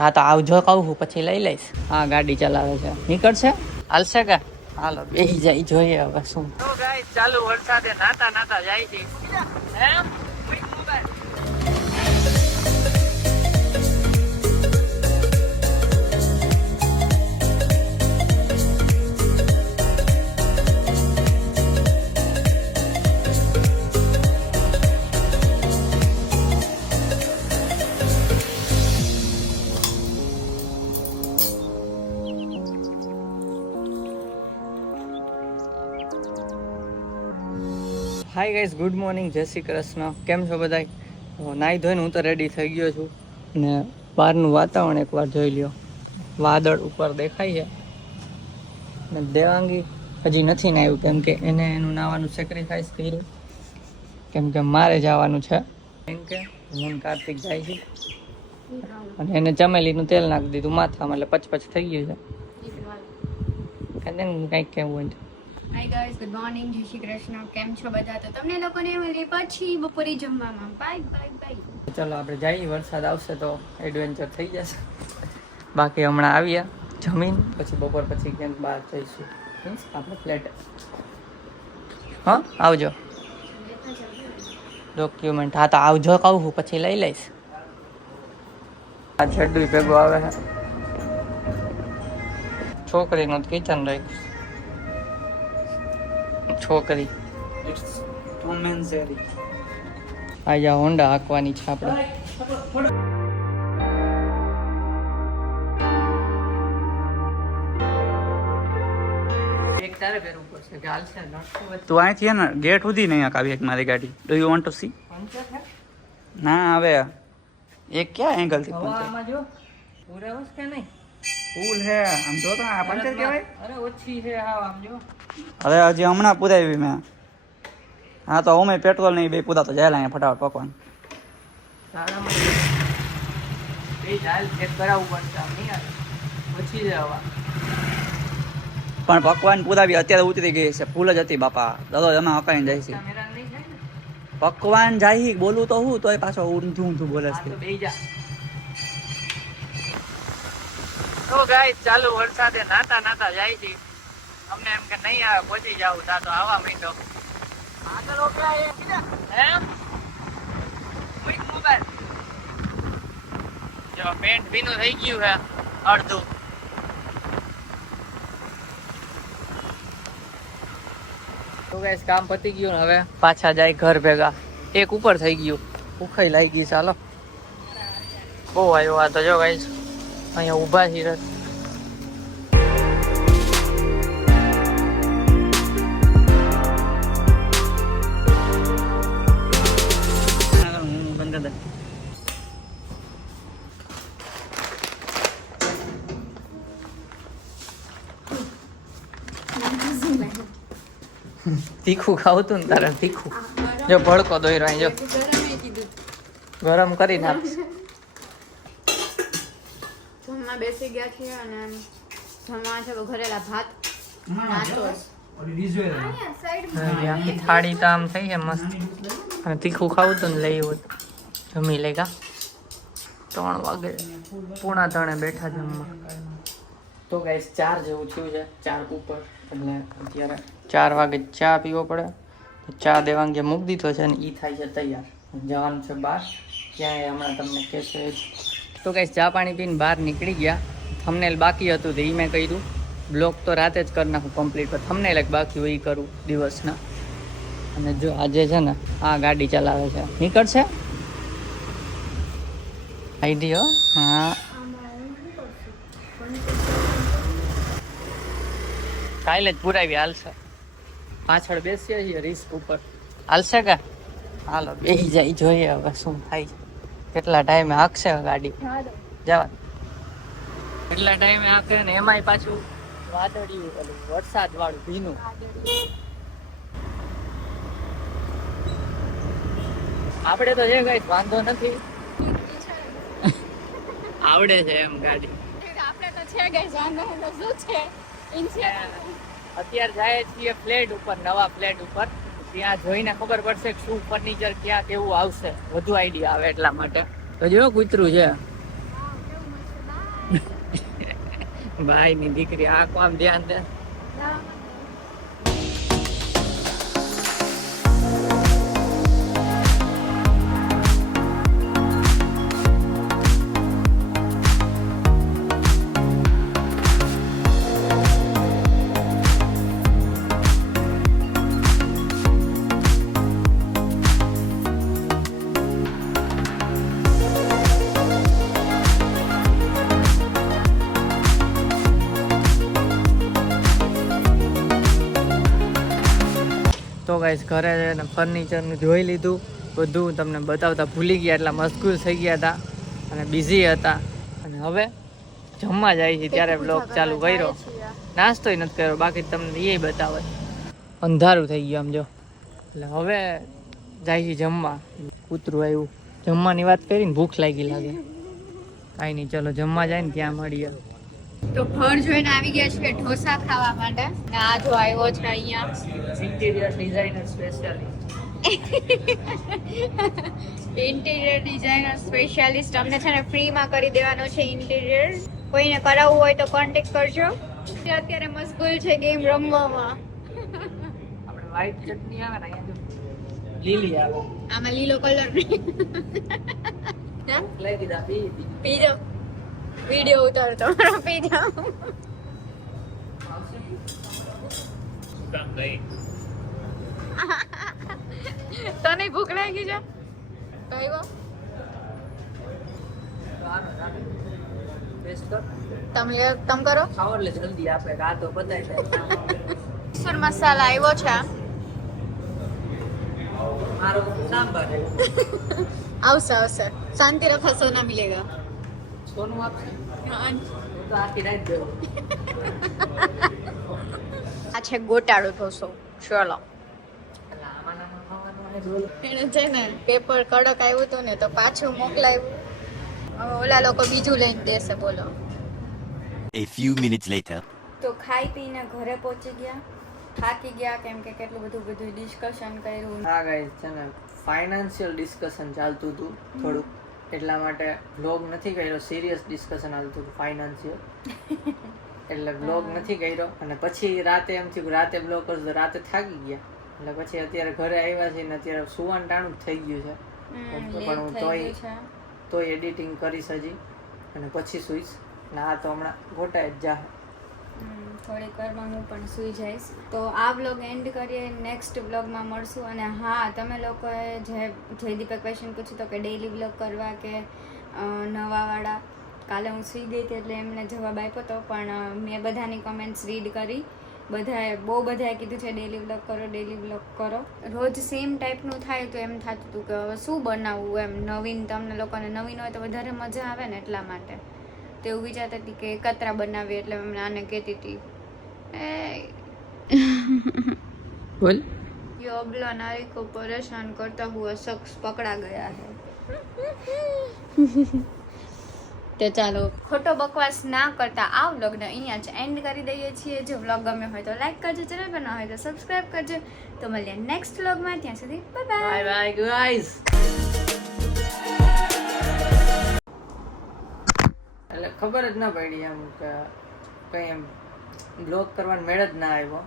હા તો આવજો કહું હું પછી લઈ લઈશ. હા ગાડી ચલાવે છે, નીકળશે હાલશે કે? હાલો બેસી જાય, જોઈએ હવે શું. તો ગાઈસ ચાલુ વરસાદે નાતા નાતા જાય છે. હાય ગાઈઝ, ગુડ મોર્નિંગ, જય શ્રી કૃષ્ણ. કેમ છો બધાય? નાહી ધોઈને હું તો રેડી થઈ ગયો છું ને બહારનું વાતાવરણ એકવાર જોઈ લ્યો. વાદળ ઉપર દેખાય છે ને દેવાંગી હજી નથી નાહ્યું કેમ કે એને એનું નાવાનું સેક્રિફાઈસ કર્યું કેમ કે મારે જવાનું છે. કેમ કે હું કાર્તિક જાય છે અને એને ચમેલીનું તેલ નાખી દીધું માથામાં એટલે પચપચ થઈ ગયું છે. કંઈક કેવું હોય. હાય ગાઈસ, ગુડ મોર્નિંગ, જય શ્રી કૃષ્ણ. કેમ છો બધા? તો તમને લોકોને મળી પછી બપોરે જમવામાં. Bye bye bye. ચલો આપણે જઈએ, વરસાદ આવશે તો એડવેન્ચર થઈ જશે. બાકી હમણાં આવ્યા જમીન પછી બપોર પછી ક્યાંક બહાર જઈશું, મીન્સ આપણે ફ્લેટ. હા આવજો. ડોક્યુમેન્ટ હા તો આવજો કહું હું પછી લઈ લઈશ. આ છેડું ભેગું આવે છે, છોકરીનું કિચન રાખ્યું. છોકરી આજા હોન્ડા હાંકવાની છે આપણે. તું અહીંથી ને ગેટ સુધી નહીં આવી એક મારી ગાડી. Do you want to C? ના હવે એક ક્યાં એંગલ થી આમાં જો પૂરેવસ કે નહીં? ફૂલ હે આમ જો તો આ પંચર કહેવાય. અરે ઓછી છે હા આમ જો. અરે હજી હમણાં પુરાવી મેં. હા તો અમે પેટ્રોલ નહીં બે પુરા તો જાય અહીંયા ફટાફટ પકવાન. પણ પકવાન પુરાવી અત્યારે ઉતરી ગઈ છે, ફૂલ જ હતી બાપા. દરરોજ અમે હકાઈને જાય છે. પકવાન જાય બોલું તો હું તોય પાછો ઊંધું ઊંધું બોલે છે. તો ગાઈસ ચાલુ વરસાદે નાતા નાતા જાય છે. અમને એમ કે નહીં આવે પહોંચી જાવ તા તો આવા માંડો. આગળ ઓકળા એ હે મોબાઈલ જો પેન્ટ ભીનું થઈ ગયું છે અડધું. તો ગાઈસ કામ પતી ગયું ને હવે પાછા જાય ઘર ભેગા. એક ઉપર થઈ ગયું, ઉખાઈ લાગી ગઈ. ચાલો બહુ આવ્યો આ તો જો ગાઈસ અહીંયા ઊભા છીએ. તીખું ખાવતું ને તારે તીખું જો ભડકો દોયરો અહીં જો ગરમ કરી નાખીશ. જમવા બેસી ગયા છીએ અને જમવા છે ઘરેલા ભાત, નાચોસ. આખી થાળી તો આમ થઈ છે મસ્ત. અને તીખું ખાવતું ને લઈ હોય જમી લેગા. 3 વાગે 2:45 બેઠા જમવા. તો ગાઈસ 4 જેવું થયું છે, 4 ઉપર એટલે અત્યારે 4 વાગે ચા પીવો પડે. ચા દેવાંગ જે મૂકી દીધો છે ને એ થાય છે તૈયાર, જવાનું છે બહાર. ક્યાંય હમણાં તમને કહેશે. તો ગાઈસ ચા પાણી પીને બહાર નીકળી ગયા. થંબનેલ બાકી હતું તો એ મેં કર્યું. બ્લોગ તો રાતે જ કરી નાખું કમ્પ્લીટ, પણ થંબનેલ એક બાકી હોય એ કરું દિવસના. અને જો આજે છે ને આ ગાડી ચલાવે છે, નીકળશે આઈડિયો. હા કાલે જ પુરાવી હાલશે. પાછળ બેસીએ છીએ રિસ્ક ઉપર. હાલશે કે? હાલો બેસી જાય, જોઈએ હવે શું થાય છે. કેટલા ટાઈમે હાંકશે ગાડી જવા. કેટલા ટાઈમે હાંકે ને એમાંય પાછું વાદળિયું પેલું વરસાદ વાળું ભીનું. આપણે તો જે કઈ વાંધો નથી, આવડે છે એમ ગાડી. આપણે તો છે ગાઈસ, વાંધો તો શું છે. અત્યારે જાય છીએ ફ્લેટ ઉપર, નવા ફ્લેટ ઉપર. ત્યાં જોઈને ખબર પડશે કે શું ફર્નિચર ક્યાં કેવું આવશે, વધુ આઈડિયા આવે એટલા માટે. તો જો કૂતરું છે ભાઈ ની દીકરી આ કામ ધ્યાન દે. તો ગાઈસ ઘરે જઈને ફર્નિચરનું જોઈ લીધું બધું, તમને બતાવતા ભૂલી ગયા એટલા મશગુલ થઈ ગયા હતા અને બિઝી હતા. અને હવે જમવા જાય છે ત્યારે બ્લોગ ચાલુ કર્યો. નાસ્તોય નથી કર્યો, બાકી તમને એ બતાવે. અંધારું થઈ ગયું આમ જો. એટલે હવે જાય છે જમવા. કૂતરું આવ્યું. જમવાની વાત કરીને ભૂખ લાગી લાગે. કાંઈ નહીં, ચલો જમવા જાય ને ત્યાં મળીએ. તો ઘર જોઈને આવી ગયા છે ઢોસા ખાવા માટે. આ જો આવ્યો છે અહીંયા interior designer specialist. Interior designer specialist. અમને છે ને ફ્રીમાં કરી દેવાનો છે ઇન્ટિરિયર. કોઈને કરાવવું હોય તો કોન્ટેક્ટ કરજો. અત્યારે મશગુલ છે ગેમ રમવામાં. આપણે વ્હાઈટ ચટણી આવે ને અહીંયા જો લીલી આવે. આમાં લીલો કલર નહીં. લઈ દીધા પી પી જાઓ. વિડિયો ઉતારતો પી જાઓ. તને ભૂખ લાગી છે ભાઈ? તમ કરો. ખાવ એટલે જલ્દી આપણે આ તો બધાય જાય. મિક્સર મસાલા આવ્યો છે. મારો સાંભાર આવશે આવશે. શાંતિ રખો, સોના મિલેગા. સોનું આપશે હું તો આખી રાત જવું. આ છે ગોટાળો ઢોસો. ચલો. આમાં ખાવાનું અને બોલ. એને છે ને પેપર કડક આવ્યું હતું ને તો પાછું મોકલાવ્યું. હવે ઓલા લોકો બીજું લઈને દેશે. બોલો. A few minutes later. તો ખાઈ પીને ઘરે પહોંચી ગયા. થાકી ગયા કેમ કે કેટલું બધું ડિસ્કશન કર્યું. હા ગાઈસ, છે ને ફાઇનાન્શિયલ ડિસ્કશન ચાલતું હતું થોડુંક, એટલા માટે વ્લોગ નથી કર્યો. સિરિયસ ડિસ્કશન ચાલતું હતું ફાઇનાન્શિયલ, એટલે વ્લોગ નથી કર્યો. અને પછી રાતે એમ થયું રાતે વ્લોગ કરશું તો રાતે થાકી ગયા. એટલે પછી અત્યારે ઘરે આવ્યા છે ને અત્યારે સુવાનું ટાણું થઈ ગયું છે. પણ હું તોય એડિટિંગ કરીશ હજી અને પછી સુઈશ. ને આ તો હમણાં ગોટાય જ જા. થોડીક વારમાં હું પણ સૂઈ જઈશ. તો આ વ્લોગ એન્ડ કરીએ. નેક્સ્ટ વ્લોગમાં મળશું. અને હા, તમે લોકોએ જયદીપે ક્વેશ્ચન પૂછ્યું તો કે ડેઈલી વ્લોગ કરવા કે નવાવાળા. કાલે હું સૂઈ ગઈ હતી એટલે એમને જવાબ આપ્યો હતો, પણ મેં બધાની કમેન્ટ્સ રીડ કરી. બહુ બધાએ કીધું છે ડેઈલી વ્લોગ કરો, ડેઈલી વ્લોગ કરો. રોજ સેમ ટાઈપનું થાય તો એમ થતું હતું કે હવે શું બનાવવું એમ નવીન. તમને લોકોને નવીન હોય તો વધારે મજા આવે ને, એટલા માટે તેવું વિચારતી હતી કે કતરા બનાવી. એટલે મેં આને કહેતી હતી બોલ. ये अबला नारी को परेशान करता हुआ शख्स पकड़ा गया है. તો ચાલો ખોટો બકવાસ ના કરતા આ વ્લોગને અહીંયા જ એન્ડ કરી દઈએ છીએ. જો વ્લોગ ગમ્યો હોય તો લાઈક કરજો, ચેનલ પર ના હોય તો સબસ્ક્રાઇબ કરજો. તો મળીએ નેક્સ્ટ વ્લોગમાં. ત્યાં સુધી બાય બાય બાય ગાઈસ. એટલે ખબર જ ના પડી એમ કે કઈ એમ બ્લોગ કરવાનો મેળ જ ના આવ્યો.